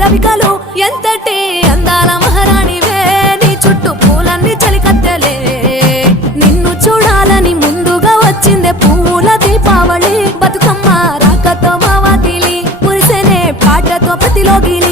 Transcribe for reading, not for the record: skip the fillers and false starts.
రవికలు ఎంతటి అందాల మహారాణివే నీ చుట్టూ పూలన్నీ చలికత్తెలే నిన్ను చూడాలని ముందుగా వచ్చిందే పూల దీపావళి బతుకమ్మ రాకతో మా వాకిలి మురిసెనే పాటతో ప్రతిలోకి